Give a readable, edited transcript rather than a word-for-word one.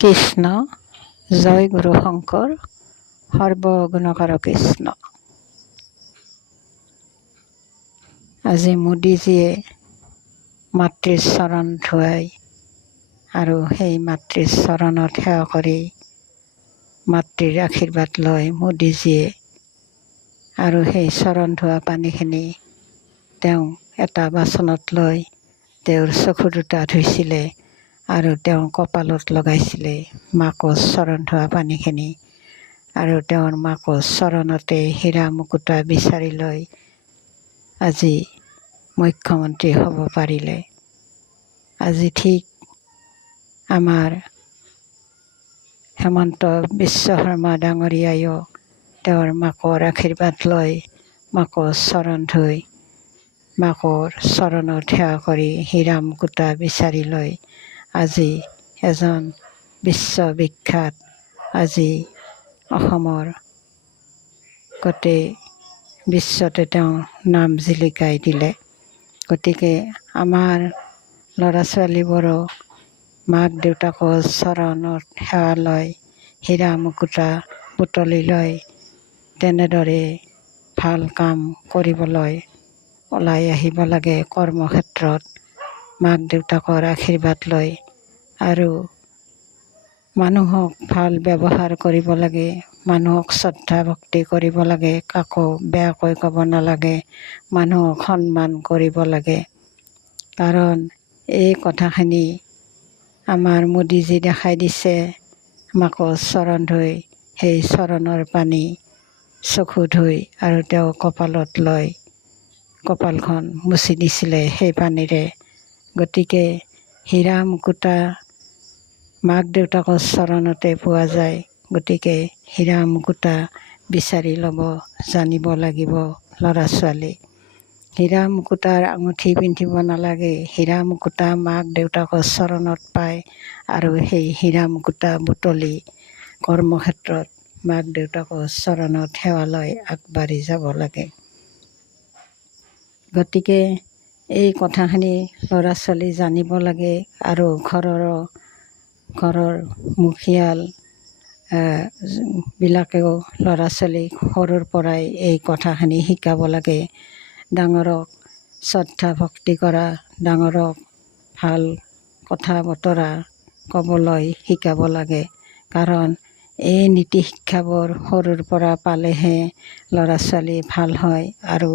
কৃষ্ণ জয় গুৰু শংকৰ সৰ্বগুণকৰ কৃষ্ণ। আজি মোদীজীয়ে মাতৃৰ চৰণ ধুৱাই আৰু সেই মাতৃৰ চৰণত সেৱা কৰি মাতৃৰ আশীৰ্বাদ লয় মোদীজীয়ে। আৰু সেই চৰণ ধোৱা পানীখিনি তেওঁ এটা বাচনত লৈ তেওঁৰ চকু দুটা ধুইছিলে আৰু তেওঁ কপালত লগাইছিলে মাকৰ চৰণ ধোৱা পানীখিনি। আৰু তেওঁৰ মাকৰ চৰণতে হীৰা মুকুতা বিচাৰি লৈ আজি মুখ্যমন্ত্ৰী হ'ব পাৰিলে। আজি ঠিক আমাৰ হেমন্ত বিশ্ব শৰ্মা ডাঙৰীয়াইও তেওঁৰ মাকৰ আশীৰ্বাদ লৈ মাকৰ চৰণ ধুই মাকৰ চৰণত সেৱা কৰি হীৰা মুকুতা বিচাৰি লৈ আজি এজন বিশ্ববিখ্যাত আজি অসমৰ গোটেই বিশ্বতে তেওঁ নাম জিলিকাই দিলে। গতিকে আমাৰ ল'ৰা ছোৱালীবোৰো মাক দেউতাকৰ চৰণত সেৱা লয়, হীৰা মুকুতা বুটলি লয়, তেনেদৰে ভাল কাম কৰিবলৈ ওলাই আহিব লাগে কৰ্মক্ষেত্ৰত মাক দেউতাকৰ আশীৰ্বাদ লৈ। আৰু মানুহক ভাল ব্যৱহাৰ কৰিব লাগে, মানুহক শ্ৰদ্ধা ভক্তি কৰিব লাগে, কাকো বেয়াকৈ ক'ব নালাগে, মানুহক সন্মান কৰিব লাগে। কাৰণ এই কথাখিনি আমাৰ মোদীজী দেখাই দিছে। মাকৰ চৰণ ধুই সেই চৰণৰ পানী চকু ধুই আৰু তেওঁ কপালত লৈ কপালখন মুচি দিছিলে সেই পানীৰে। গতিকে হীৰা মুকুতা মাক দেউতাকৰ চৰণতে পোৱা যায়। গতিকে হীৰা মুকুতা বিচাৰি ল'ব জানিব লাগিব ল'ৰা ছোৱালী। হীৰা মুকুতাৰ আঙুঠি পিন্ধিব নালাগে, হীৰা মুকুতা মাক দেউতাকৰ চৰণত পায় আৰু সেই হীৰা মুকুতা বুটলি কৰ্মক্ষেত্ৰত মাক দেউতাকৰ চৰণত সেৱা লৈ আগবাঢ়ি যাব লাগে। গতিকে এই কথাখিনি ল'ৰা ছোৱালী জানিব লাগে। আৰু ঘৰৰ মুখিয়াল বিলাকেও ল'ৰা ছোৱালীক সৰুৰ পৰাই এই কথাখিনি শিকাব লাগে। ডাঙৰক শ্ৰদ্ধা ভক্তি কৰা, ডাঙৰক ভাল কথা বতৰা ক'বলৈ শিকাব লাগে। কাৰণ এই নীতি শিক্ষাবোৰ সৰুৰ পৰা পালেহে ল'ৰা ছোৱালী ভাল হয় আৰু